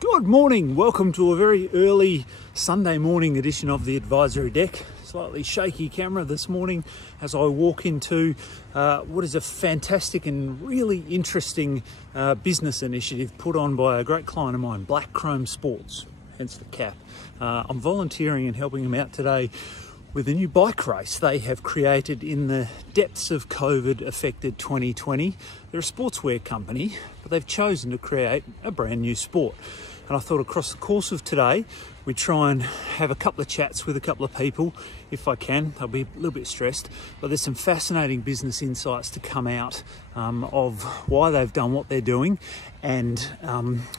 Good morning, welcome to a very early Sunday morning edition of the Advisory Deck. Slightly shaky camera this morning as I walk into what is a fantastic and really interesting business initiative put on by a great client of mine, Blackchrome Sports, hence the cap. I'm volunteering and helping them out today with a new bike race they have created in the depths of COVID affected 2020. They're a sportswear company, but they've chosen to create a brand new sport. And I thought across the course of today, we'd try and have a couple of chats with a couple of people, if I can. I'll be a little bit stressed, but there's some fascinating business insights to come out of why they've done what they're doing and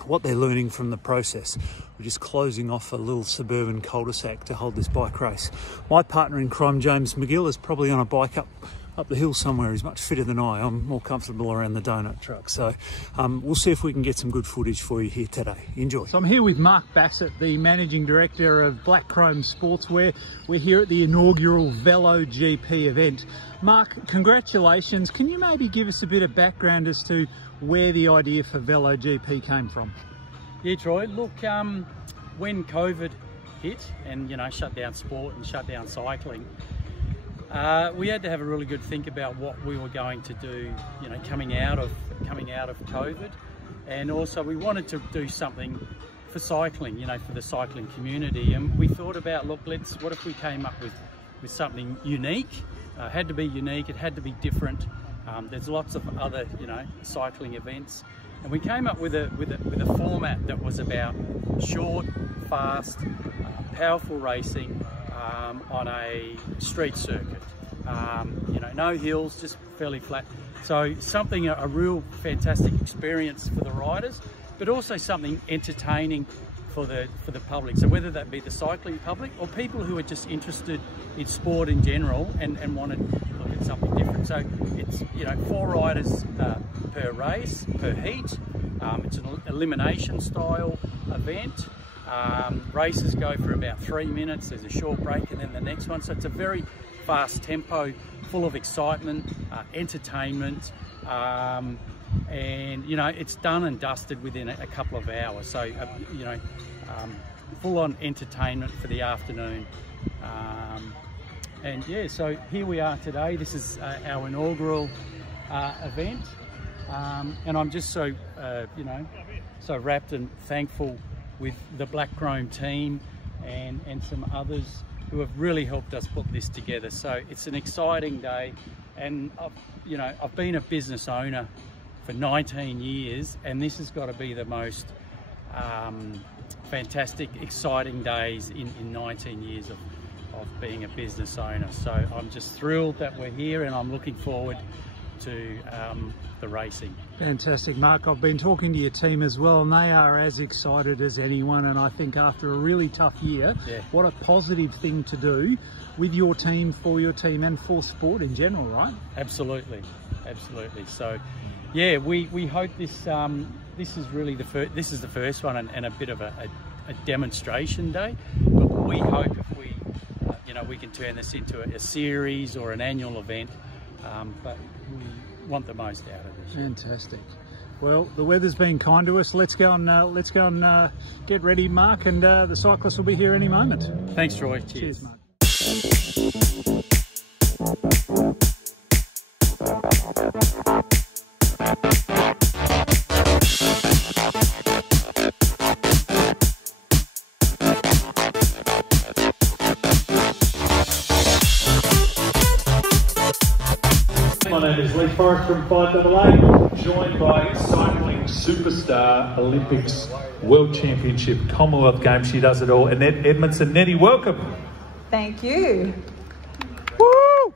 what they're learning from the process. We're just closing off a little suburban cul-de-sac to hold this bike race. My partner in crime, James McGill, is probably on a bike up the hill somewhere. He's much fitter than I. I'm more comfortable around the donut truck. So we'll see if we can get some good footage for you here today. Enjoy. So I'm here with Mark Bassett, the Managing Director of Blackchrome Sportswear. We're here at the inaugural VeloGP event. Mark, congratulations. Can you maybe give us a bit of background as to where the idea for VeloGP came from? Yeah, Troy, look, when COVID hit and, shut down sport and shut down cycling, we had to have a really good think about what we were going to do, coming out of COVID, and also we wanted to do something for cycling, for the cycling community. And we thought about, look, what if we came up with something unique? It had to be unique. It had to be different. There's lots of other, cycling events, and we came up with a format that was about short, fast, powerful racing on a street circuit. No hills, just fairly flat. So something, a real fantastic experience for the riders, but also something entertaining for the public. So whether that be the cycling public or people who are just interested in sport in general and want to look at something different. So it's 4 riders per race, per heat. It's an elimination style event. Races go for about 3 minutes. There's a short break and then the next one. So it's a very fast tempo, full of excitement, entertainment, and it's done and dusted within a couple of hours. So full on entertainment for the afternoon. And yeah, so here we are today. This is our inaugural event, and I'm just so so wrapped and thankful with the Blackchrome team and some others who have really helped us put this together. So it's an exciting day, and I've been a business owner for 19 years, and this has got to be the most fantastic, exciting days in 19 years of being a business owner. So I'm just thrilled that we're here, and I'm looking forward to the racing. Fantastic, Mark. I've been talking to your team as well, and they are as excited as anyone. And I think after a really tough year, yeah, what a positive thing to do with your team, for your team, and for sport in general, right? Absolutely, absolutely. So, yeah, we hope this is really this is the first one and a bit of a demonstration day. But we hope if we can turn this into a series or an annual event. But we want the most out of this. Fantastic. Well, the weather's been kind to us. Let's go and get ready, Mark, and the cyclists will be here any moment. Thanks, Troy. Cheers. Cheers, Mark. My name is Lee Forrest from 5AA, joined by cycling superstar, Olympics, World Championship, Commonwealth Games. She does it all. Annette Edmondson. Nettie, welcome. Thank you. Woo!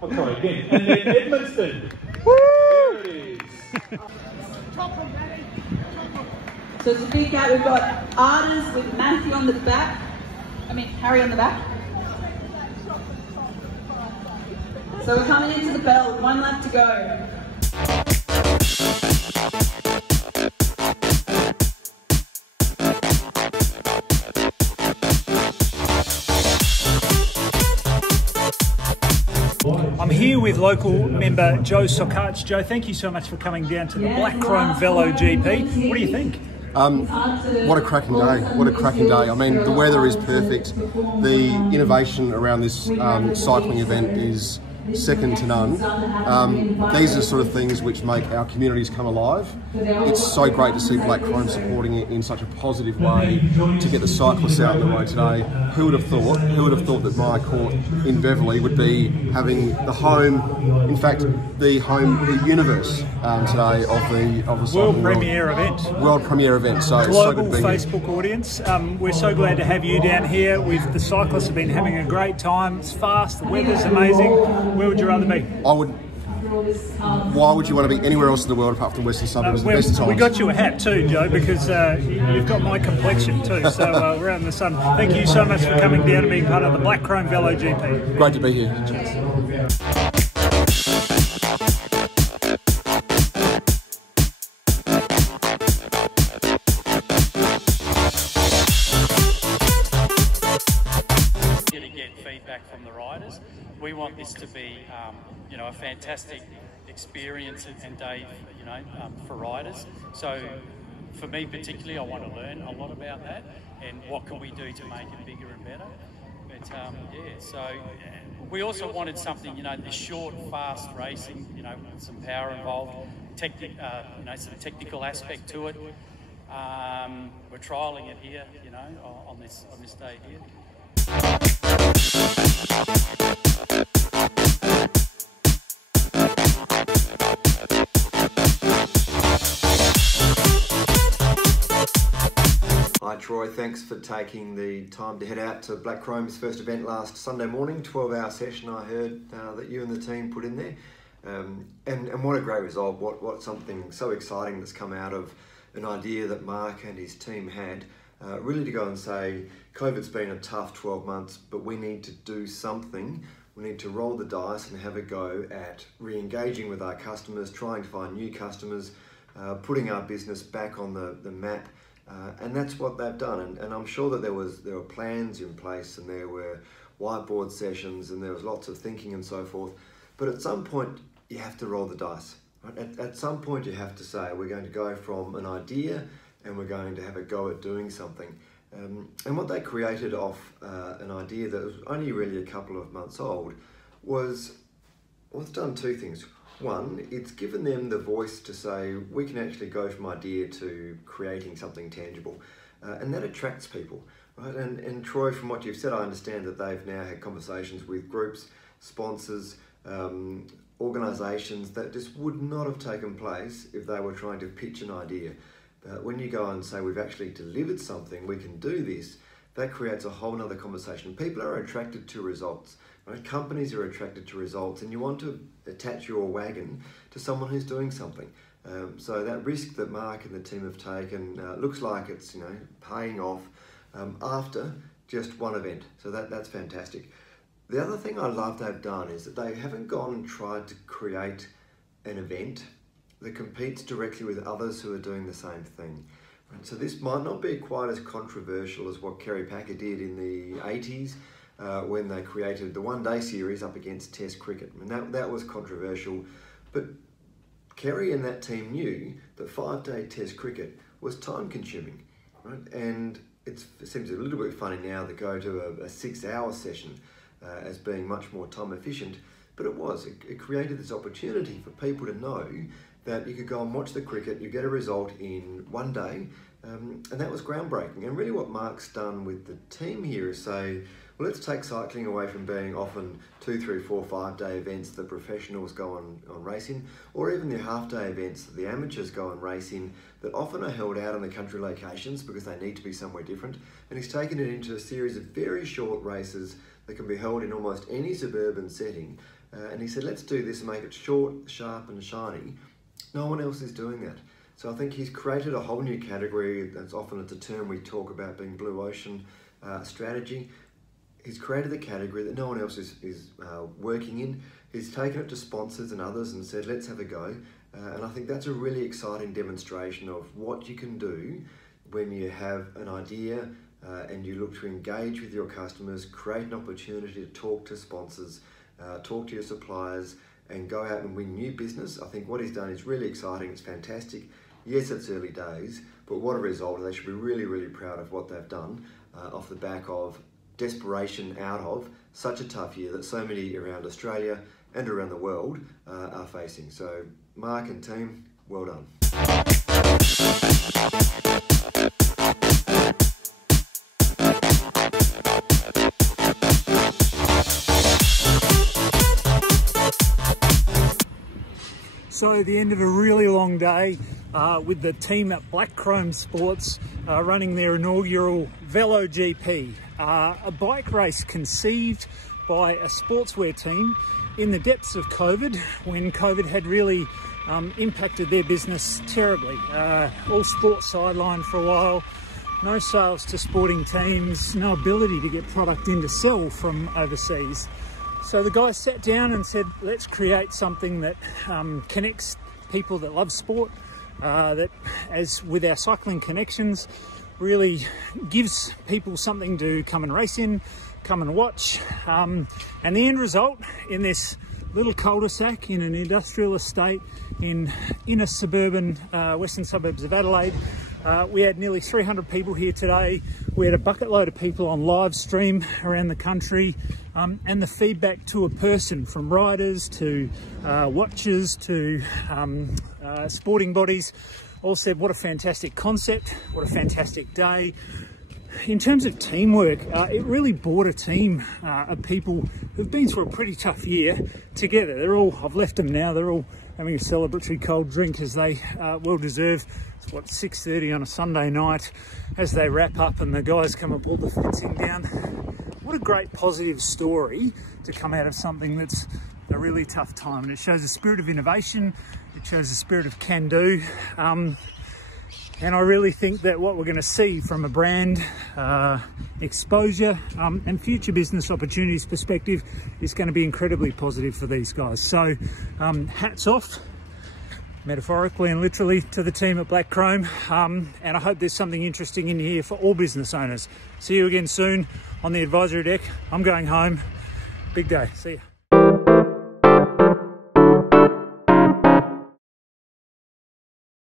I'll try again. Annette Edmondson. Woo! There it is. So to speak out, we've got Artists with Nancy on the back. Harry on the back. So we're coming into the bell with 1 lap to go. I'm here with local member Joe Sokatz. Joe, thank you so much for coming down to the Blackchrome VeloGP. What do you think? What a cracking day, what a cracking day. I mean, the weather is perfect. The innovation around this cycling event is second to none. These are sort of things which make our communities come alive. It's so great to see Blackchrome supporting it in such a positive way to get the cyclists out on the road today. Who would have thought? Who would have thought that my court in Beverley would be having the home, in fact, the universe today of the world premiere event. World premiere event. So global so Facebook audience. We're so glad to have you down here. The cyclists have been having a great time. It's fast. The weather's amazing. Where would you rather be? Why would you want to be anywhere else in the world apart from the Western Suburbs? The best times. We got you a hat too, Joe, because you've got my complexion too. So we're out in the sun. Thank you so much for coming down and being part of the Blackchrome VeloGP. Great to be here. Cheers. Feedback from the riders. We want this to be, a fantastic experience and day, for riders. So, for me particularly, I want to learn a lot about that and what can we do to make it bigger and better. But so we also wanted something, this short, fast racing, with some power involved, some technical aspect to it. We're trialling it here, on this day here. Hi Troy, thanks for taking the time to head out to Blackchrome's first event last Sunday morning, 12-hour session I heard that you and the team put in there. And what a great result, what something so exciting that's come out of an idea that Mark and his team had, really to go and say, COVID's been a tough 12 months, but we need to do something. We need to roll the dice and have a go at re-engaging with our customers, trying to find new customers, putting our business back on the map. And that's what they've done, and I'm sure that there were plans in place and there were whiteboard sessions and there was lots of thinking and so forth, but at some point you have to roll the dice. Right? At some point you have to say, we're going to go from an idea and we're going to have a go at doing something. And what they created off an idea that was only really a couple of months old was, well, it's done two things. One, it's given them the voice to say, we can actually go from idea to creating something tangible. And that attracts people, right? And Troy, from what you've said, I understand that they've now had conversations with groups, sponsors, organisations that just would not have taken place if they were trying to pitch an idea. But when you go and say, we've actually delivered something, we can do this, that creates a whole nother conversation. People are attracted to results. Right? Companies are attracted to results, and you want to attach your wagon to someone who's doing something. So that risk that Mark and the team have taken looks like it's paying off after just one event. So that's fantastic. The other thing I love they've done is that they haven't gone and tried to create an event that competes directly with others who are doing the same thing. Right? So this might not be quite as controversial as what Kerry Packer did in the 80s. When they created the one-day series up against Test cricket. And that was controversial, but Kerry and that team knew that 5-day Test cricket was time-consuming, right? And it seems a little bit funny now to go to a 6-hour session as being much more time-efficient, but it was. It created this opportunity for people to know that you could go and watch the cricket, you get a result in one day, and that was groundbreaking. And really what Mark's done with the team here is say, well, let's take cycling away from being often 2, 3, 4, 5-day events that professionals go on racing, or even the half-day events that the amateurs go and race in that often are held out in the country locations because they need to be somewhere different. And he's taken it into a series of very short races that can be held in almost any suburban setting. And he said, let's do this and make it short, sharp and shiny. No one else is doing that. So I think he's created a whole new category. That's often it's a term we talk about being blue ocean strategy. He's created a category that no one else is working in. He's taken it to sponsors and others and said, let's have a go. And I think that's a really exciting demonstration of what you can do when you have an idea and you look to engage with your customers, create an opportunity to talk to sponsors, talk to your suppliers, and go out and win new business. I think what he's done is really exciting, it's fantastic. Yes, it's early days, but what a result. They should be really, really proud of what they've done off the back of desperation out of such a tough year that so many around Australia and around the world are facing. So Mark and team, well done. So the end of a really long day with the team at Blackchrome Sports running their inaugural VeloGP, a bike race conceived by a sportswear team in the depths of COVID, when COVID had really impacted their business terribly. All sport sidelined for a while, no sales to sporting teams, no ability to get product in to sell from overseas. So the guys sat down and said, let's create something that connects people that love sport, that, as with our cycling connections, really gives people something to come and race in, come and watch. And the end result, in this little cul-de-sac in an industrial estate in inner suburban western suburbs of Adelaide, we had nearly 300 people here today. We had a bucket load of people on live stream around the country, and the feedback to a person, from riders to watchers to sporting bodies, all said what a fantastic concept, what a fantastic day. In terms of teamwork, it really brought a team of people who've been through a pretty tough year together. They're all, I've left them now, they're all having a celebratory cold drink, as they well deserve. It's what, 6:30 on a Sunday night as they wrap up and the guys come and pull the fencing down. What a great positive story to come out of something that's a really tough time. And it shows a spirit of innovation, it shows a spirit of can-do. And I really think that what we're going to see from a brand exposure and future business opportunities perspective is going to be incredibly positive for these guys. So hats off, metaphorically and literally, to the team at Blackchrome. And I hope there's something interesting in here for all business owners. See you again soon on the advisory deck. I'm going home. Big day. See ya.